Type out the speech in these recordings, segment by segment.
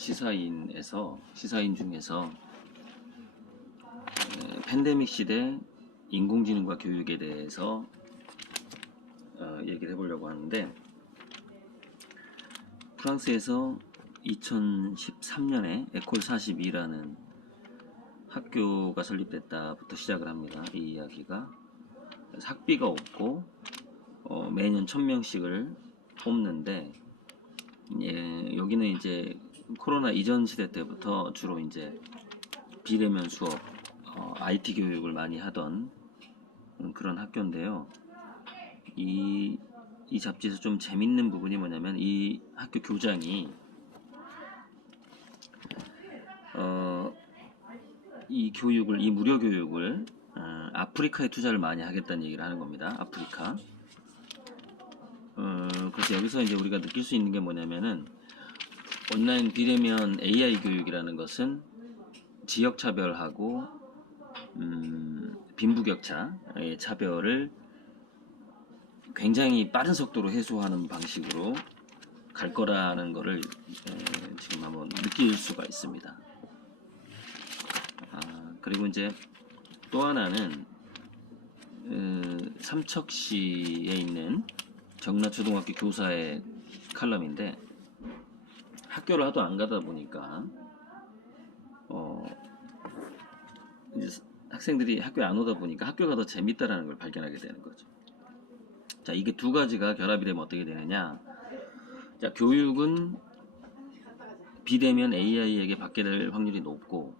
시사인 중에서 팬데믹 시대 인공지능과 교육에 대해서 얘기를 해보려고 하는데, 프랑스에서 2013년에 에콜 42라는 학교가 설립됐다부터 시작을 합니다. 이 이야기가. 학비가 없고 매년 1000명씩을 뽑는데, 여기는 이제 코로나 이전 시대 때부터 주로 이제 비대면 수업, IT 교육을 많이 하던 그런 학교인데요. 이 잡지에서 좀 재밌는 부분이 뭐냐면, 이 학교 교장이 이 무료 교육을 아프리카에 투자를 많이 하겠다는 얘기를 하는 겁니다. 아프리카. 그래서 여기서 이제 우리가 느낄 수 있는 게 뭐냐면은, 온라인 비대면 AI 교육이라는 것은 지역 차별하고 빈부격차의 차별을 굉장히 빠른 속도로 해소하는 방식으로 갈 거라는 거를 지금 한번 느낄 수가 있습니다. 그리고 이제 또 하나는 삼척시에 있는 정라초등학교 교사의 칼럼인데, 학교를 하도 안 가다 보니까 이제 학생들이 학교에 안 오다 보니까 학교가 더 재밌다라는 걸 발견하게 되는 거죠. 자, 이게 두 가지가 결합이 되면 어떻게 되느냐. 자, 교육은 비대면 AI에게 받게 될 확률이 높고,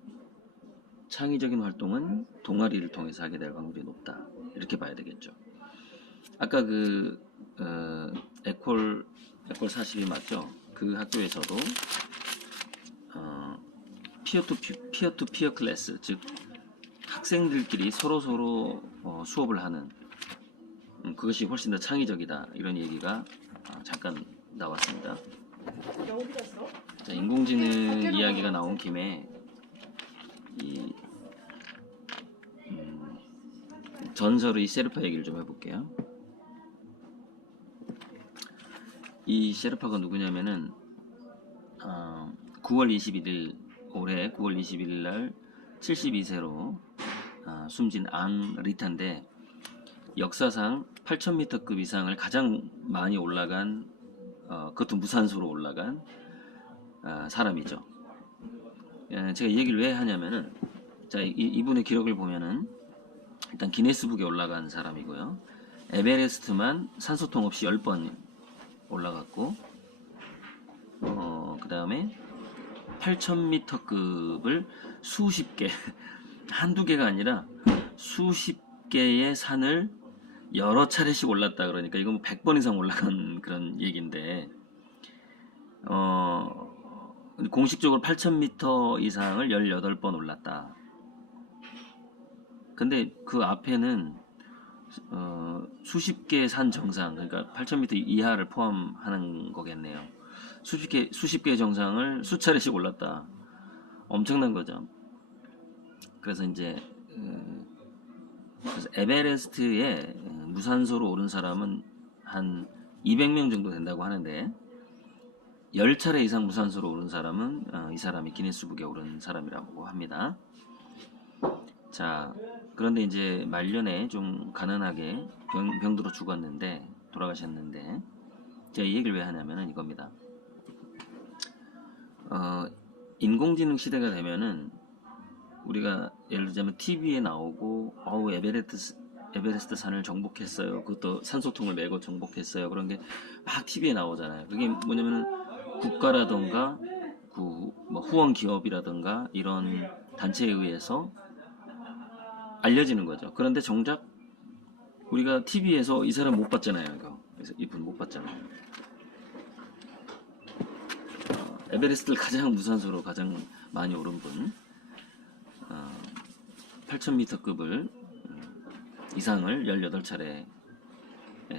창의적인 활동은 동아리를 통해서 하게 될 확률이 높다, 이렇게 봐야 되겠죠. 아까 에콜 42 맞죠? 그 학교에서도 피어 투 피어 클래스, 즉 학생들끼리 서로 수업을 하는, 그것이 훨씬 더 창의적이다, 이런 얘기가 잠깐 나왔습니다. 자, 인공지능 이야기가 나온 김에 이 전설의 셰르파 얘기를 좀 해볼게요. 이 셰르파가 누구냐면은 9월 21일 올해 9월 21일 날 72세로 숨진 앙 리탄데, 역사상 8000m급 이상을 가장 많이 올라간, 그것도 무산소로 올라간 사람이죠. 제가 이 얘기를 왜 하냐면은, 자, 이분의 기록을 보면은 일단 기네스북에 올라간 사람이고요. 에베레스트만 산소통 없이 10번 올라갔고, 그 다음에 8000m급을 수십 개, 한두 개가 아니라 수십 개의 산을 여러 차례씩 올랐다. 그러니까 이건 100번 이상 올라간 그런 얘기인데, 공식적으로 8000m 이상을 18번 올랐다. 근데 그 앞에는 수십 개의 산 정상, 그러니까 8000m 이하를 포함하는 거겠네요. 수십 개의 정상을 수차례씩 올랐다. 엄청난 거죠. 그래서 이제 그래서 에베레스트에 무산소로 오른 사람은 한 200명 정도 된다고 하는데, 10차례 이상 무산소로 오른 사람은 이 사람이 기네스북에 오른 사람이라고 합니다. 자, 그런데 이제 말년에 좀 가난하게 병들어 돌아가셨는데, 제가 이 얘기를 왜 하냐면은 이겁니다. 인공지능 시대가 되면은 우리가 예를 들자면 TV에 나오고 에베레스트 산을 정복했어요, 그것도 산소통을 메고 정복했어요, 그런 게 막 TV에 나오잖아요. 그게 뭐냐면은 국가라던가 뭐 후원 기업이라던가 이런 단체에 의해서 알려지는 거죠. 그런데 정작 우리가 TV에서 이 사람 못 봤잖아요. 그래서 이분 못 봤잖아요. 에베레스트를 가장 무산소로 가장 많이 오른 분, 8000m급을 이상을 18차례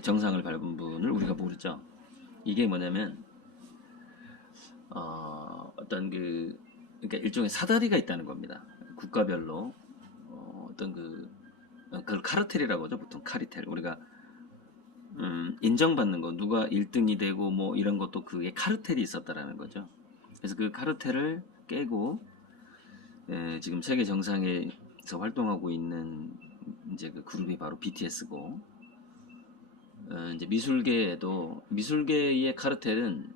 정상을 밟은 분을 우리가 모르죠. 이게 뭐냐면 그러니까 일종의 사다리가 있다는 겁니다. 국가별로 그걸 카르텔이라고 하죠. 보통 카리텔. 우리가 인정받는 거, 누가 1등이 되고 뭐 이런 것도 그게 카르텔이 있었다라는 거죠. 그래서 그 카르텔을 깨고 지금 세계 정상에서 활동하고 있는 이제 그 그룹이 바로 BTS고, 이제 미술계의 카르텔은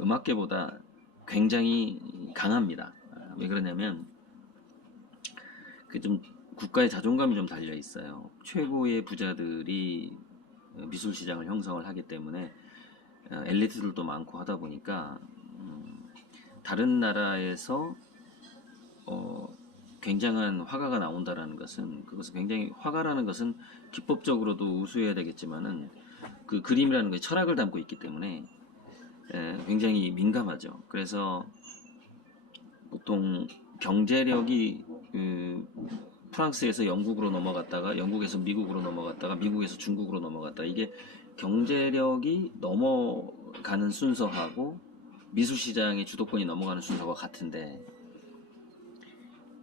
음악계보다 굉장히 강합니다. 왜 그러냐면 그 좀 국가의 자존감이 좀 달려 있어요. 최고의 부자들이 미술 시장을 형성을 하기 때문에 엘리트들도 많고 하다 보니까 다른 나라에서 굉장한 화가가 나온다라는 것은, 그것은 굉장히, 화가라는 것은 기법적으로도 우수해야 되겠지만은 그 그림이라는 것이 철학을 담고 있기 때문에 굉장히 민감하죠. 그래서 보통 경제력이 프랑스에서 영국으로 넘어갔다가 영국에서 미국으로 넘어갔다가 미국에서 중국으로 넘어갔다, 이게 경제력이 넘어가는 순서하고 미술 시장의 주도권이 넘어가는 순서가 같은데,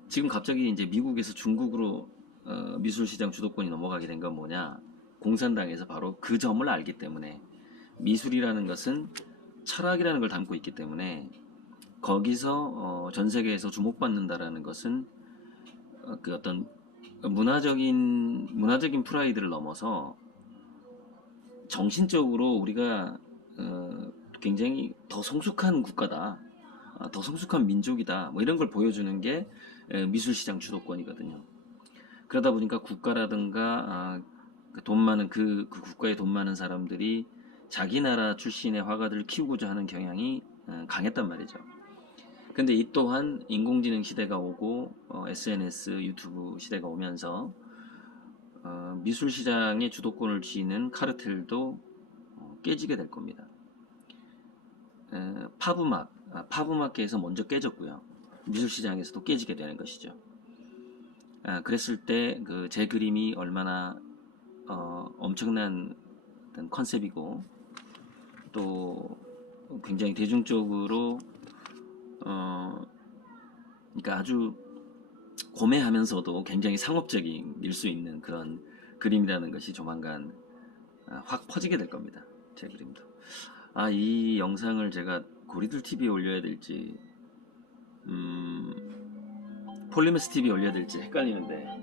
지금 갑자기 이제 미국에서 중국으로 미술 시장 주도권이 넘어가게 된 건 뭐냐? 공산당에서 바로 그 점을 알기 때문에, 미술이라는 것은 철학이라는 걸 담고 있기 때문에 거기서 전 세계에서 주목받는다라는 것은 그 어떤 문화적인 프라이드를 넘어서 정신적으로 우리가 굉장히 더 성숙한 국가다, 더 성숙한 민족이다, 뭐 이런 걸 보여주는 게 미술 시장 주도권이거든요. 그러다 보니까 국가라든가 돈 많은 그 국가에 돈 많은 사람들이 자기 나라 출신의 화가들을 키우고자 하는 경향이 강했단 말이죠. 근데 이 또한 인공지능 시대가 오고 SNS, 유튜브 시대가 오면서 미술 시장의 주도권을 쥐는 카르텔도 깨지게 될 겁니다. 팝음악계에서 먼저 깨졌고요. 미술 시장에서도 깨지게 되는 것이죠. 그랬을 때 그 제 그림이 얼마나 엄청난 어떤 컨셉이고, 또 굉장히 대중적으로 그러니까 아주 고매하면서도 굉장히 상업적일 수 있는 그런 그림이라는 것이 조만간 확 퍼지게 될 겁니다. 제 그림도. 이 영상을 제가 고리들 TV에 올려야 될지 폴리머스 TV에 올려야 될지 헷갈리는데,